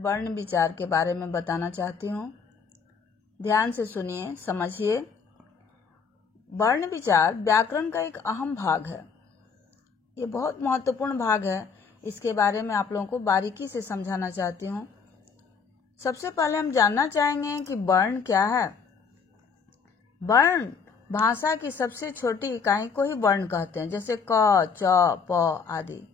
वर्ण विचार के बारे में बताना चाहती हूँ। ध्यान से सुनिए, समझिए। वर्ण विचार व्याकरण का एक अहम भाग है। ये बहुत महत्वपूर्ण भाग है। इसके बारे में आप लोगों को बारीकी से समझाना चाहती हूँ। सबसे पहले हम जानना चाहेंगे कि वर्ण क्या है। वर्ण भाषा की सबसे छोटी इकाई को ही वर्ण कहते हैं, जैसे क, च, प आदि।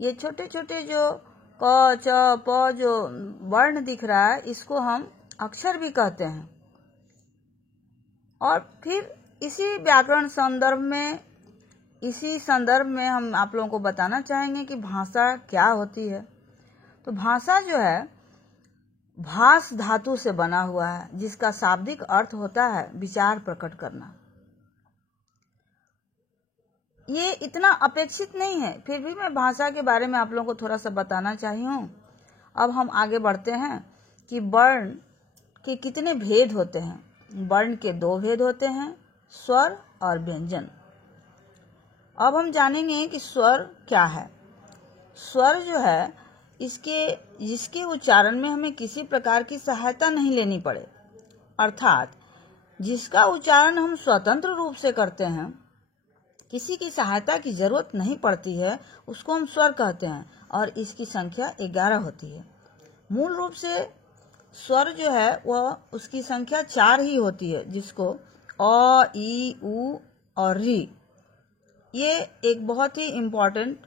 ये छोटे छोटे जो क, च, प जो वर्ण दिख रहा है, इसको हम अक्षर भी कहते हैं। और फिर इसी व्याकरण संदर्भ में हम आप लोगों को बताना चाहेंगे कि भाषा क्या होती है। तो भाषा जो है भास धातु से बना हुआ है, जिसका शाब्दिक अर्थ होता है विचार प्रकट करना। ये इतना अपेक्षित नहीं है, फिर भी मैं भाषा के बारे में आप लोगों को थोड़ा सा बताना चाहिए हूँ। अब हम आगे बढ़ते हैं कि वर्ण के कितने भेद होते हैं। वर्ण के 2 भेद होते हैं, स्वर और व्यंजन। अब हम जानेंगे कि स्वर क्या है। स्वर जो है जिसके उच्चारण में हमें किसी प्रकार की सहायता नहीं लेनी पड़े, अर्थात जिसका उच्चारण हम स्वतंत्र रूप से करते हैं, किसी की सहायता की जरूरत नहीं पड़ती है, उसको हम स्वर कहते हैं। और इसकी संख्या 11 होती है। मूल रूप से स्वर जो है वह उसकी संख्या 4 ही होती है, जिसको अ, ई, उ और री। ये एक बहुत ही इम्पोर्टेंट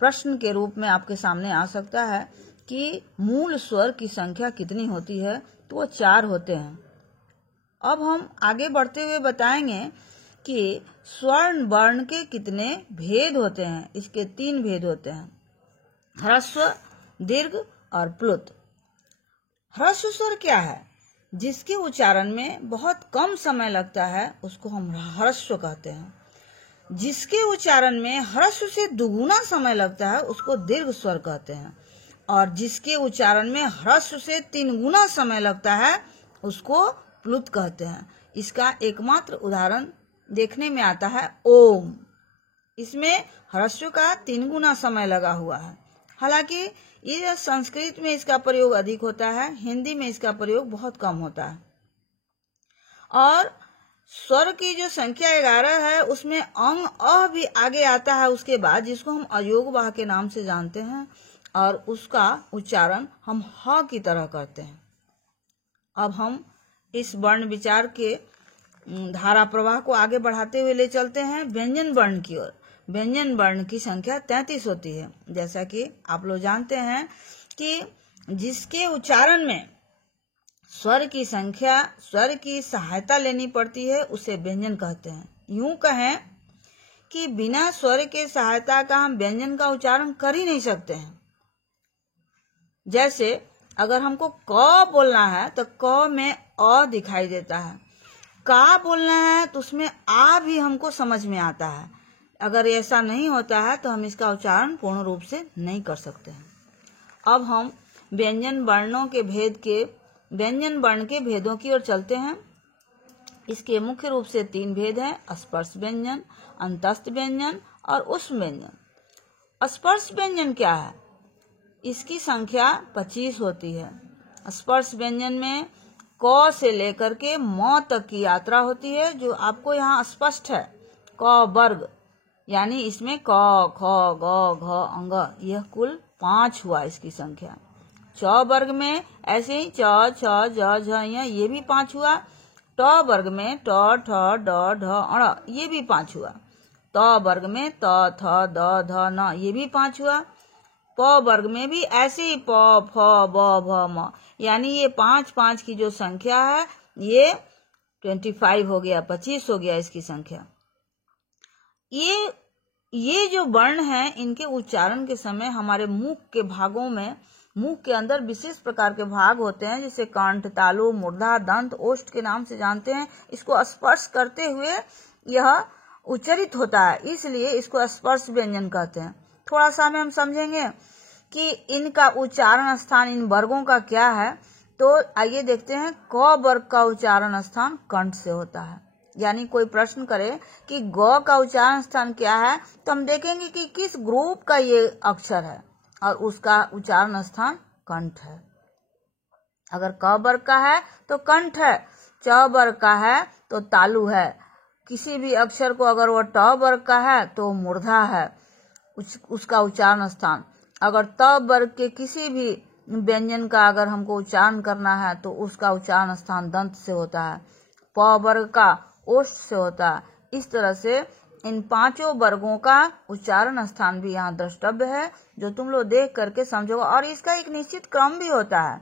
प्रश्न के रूप में आपके सामने आ सकता है कि मूल स्वर की संख्या कितनी होती है। तो वो 4 होते हैं। अब हम आगे बढ़ते हुए बताएंगे कि स्वर्ण वर्ण के कितने भेद होते हैं। इसके 3 भेद होते हैं, ह्रस्व, दीर्घ और प्लुत। ह्रस्व स्वर क्या है? जिसके उच्चारण में बहुत कम समय लगता है, उसको हम ह्रस्व कहते हैं। जिसके उच्चारण में ह्रस्व से दुगुना समय लगता है, उसको दीर्घ स्वर कहते हैं। और जिसके उच्चारण में ह्रस्व से 3 गुना समय लगता है, उसको प्लुत कहते हैं। इसका एकमात्र उदाहरण देखने में आता है ओम। इसमें ह्रस्व का 3 गुना समय लगा हुआ है। हालांकि ये संस्कृत में इसका प्रयोग अधिक होता है, हिंदी में इसका प्रयोग बहुत कम होता है। और स्वर की जो संख्या 11 है, उसमें अंग अ भी आगे आता है उसके बाद, जिसको हम अयोगवाह के नाम से जानते हैं। और उसका उच्चारण हम ह की तरह करते हैं। अब हम इस वर्ण विचार के धारा प्रवाह को आगे बढ़ाते हुए ले चलते हैं व्यंजन वर्ण की ओर। व्यंजन वर्ण की संख्या 33 होती है। जैसा कि आप लोग जानते हैं कि जिसके उच्चारण में स्वर की सहायता लेनी पड़ती है, उसे व्यंजन कहते हैं। यूं कहें कि बिना स्वर के सहायता का हम व्यंजन का उच्चारण कर ही नहीं सकते हैं। जैसे अगर हमको क बोलना है तो क में अ दिखाई देता है, का बोलना है तो उसमें आ भी हमको समझ में आता है। अगर ऐसा नहीं होता है तो हम इसका उच्चारण पूर्ण रूप से नहीं कर सकते हैं। अब हम व्यंजन वर्ण के भेदों की ओर चलते हैं। इसके मुख्य रूप से 3 भेद हैं, स्पर्श व्यंजन, अंतस्थ व्यंजन और ऊष्म व्यंजन। स्पर्श व्यंजन क्या है? इसकी संख्या 25 होती है। स्पर्श व्यंजन में क से लेकर के म तक की यात्रा होती है, जो आपको यहाँ स्पष्ट है। क वर्ग, यानी इसमें क, ख, ग, घ, अंग, यह कुल 5 हुआ इसकी संख्या। च वर्ग में ऐसे ही च, छ, ज, झ, ये भी 5 हुआ। ट वर्ग में ट, ठ, ड, ढ, अण, ये भी 5 हुआ। त वर्ग में त, थ, द, ध, न, ये भी 5 हुआ। प वर्ग में भी ऐसे ही प, फ, ब, भ, म, यानी ये 5 की जो संख्या है, ये 25 हो गया, 25 हो गया इसकी संख्या। ये जो वर्ण हैं, इनके उच्चारण के समय हमारे मुख के अंदर विशेष प्रकार के भाग होते हैं, जिसे कंठ, तालु, मूर्धा, दंत, ओष्ठ के नाम से जानते हैं। इसको स्पर्श करते हुए यह उच्चरित होता है, इसलिए इसको स्पर्श व्यंजन कहते हैं। थोड़ा सा में हम समझेंगे कि इनका उच्चारण स्थान इन वर्गों का क्या है। तो आइए देखते हैं। क वर्ग का उच्चारण स्थान कंठ से होता है। यानी कोई प्रश्न करे कि ग का उच्चारण स्थान क्या है, तो हम देखेंगे कि किस ग्रुप का ये अक्षर है, और उसका उच्चारण स्थान कंठ है। अगर क वर्ग का है तो कंठ है, च वर्ग का है तो तालु है। किसी भी अक्षर को अगर वो ट वर्ग का है तो मूर्धा है, उसका उच्चारण स्थान। अगर त वर्ग के किसी भी व्यंजन का अगर हमको उच्चारण करना है तो उसका उच्चारण स्थान दंत से होता है। प वर्ग का ओष्ठ से होता है। इस तरह से इन पांचों वर्गों का उच्चारण स्थान भी यहाँ द्रष्टव्य है, जो तुम लोग देख करके समझोगे। और इसका एक निश्चित क्रम भी होता है।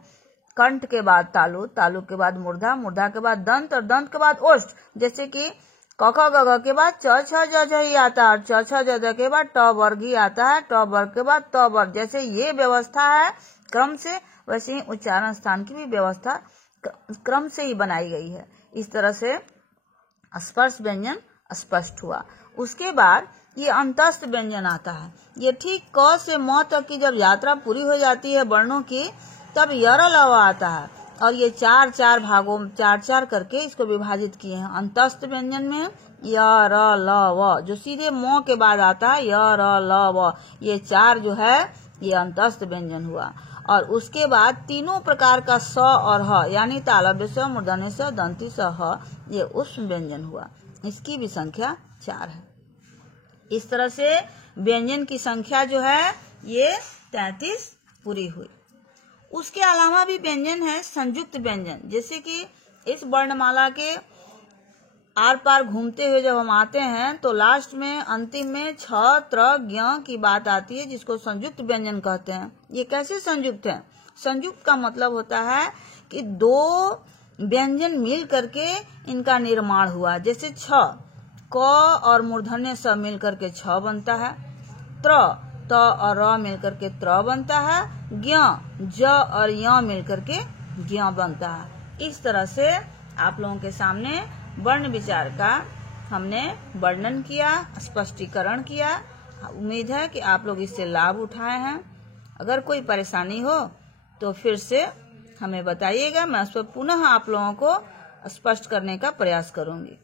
कंठ के बाद तालु, तालु के बाद मूर्धा, मूर्धा के बाद दंत और दंत के बाद ओष्ठ। जैसे कि क ख ग घ के बाद च छ ज झ ही आता है और च छ ज झ के बाद ट वर्ग ही आता है, ट वर्ग के बाद त वर्ग। जैसे ये व्यवस्था है क्रम से, वैसे ही उच्चारण स्थान की भी व्यवस्था क्रम से ही बनाई गई है। इस तरह से स्पर्श व्यंजन स्पष्ट हुआ। उसके बाद ये अंतस्थ व्यंजन आता है। ये ठीक क से म तक की जब यात्रा पूरी हो जाती है वर्णों की, तब यर लव आता है। और ये चार चार भागों में चार करके इसको विभाजित किए हैं। अंतस्थ व्यंजन में य र ल व, जो सीधे म के बाद आता है, य र ल व, ये चार जो है ये अंतस्थ व्यंजन हुआ। और उसके बाद तीनों प्रकार का स और ह, यानी तालव्य स, मूर्धन्य स, दंती स, ह, ये ऊष्म व्यंजन हुआ। इसकी भी संख्या 4 है। इस तरह से व्यंजन की संख्या जो है ये 33 पूरी हुई। उसके अलावा भी व्यंजन है संयुक्त व्यंजन। जैसे कि इस वर्णमाला के आर पार घूमते हुए जब हम आते हैं तो लास्ट में अंतिम में छ त्र ज्ञ की बात आती है, जिसको संयुक्त व्यंजन कहते हैं। ये कैसे संयुक्त है? संयुक्त का मतलब होता है कि दो व्यंजन मिल करके इनका निर्माण हुआ। जैसे छ, क और मूर्धन्य स मिल करके छ बनता है, त्र, त और र मिल करके त्र बनता है, ज्ञ, ज और य मिल करके ज्ञ बनता है। इस तरह से आप लोगों के सामने वर्ण विचार का हमने वर्णन किया, स्पष्टीकरण किया। उम्मीद है कि आप लोग इससे लाभ उठाए हैं। अगर कोई परेशानी हो तो फिर से हमें बताइएगा, मैं उस पर पुनः आप लोगों को स्पष्ट करने का प्रयास करूंगी।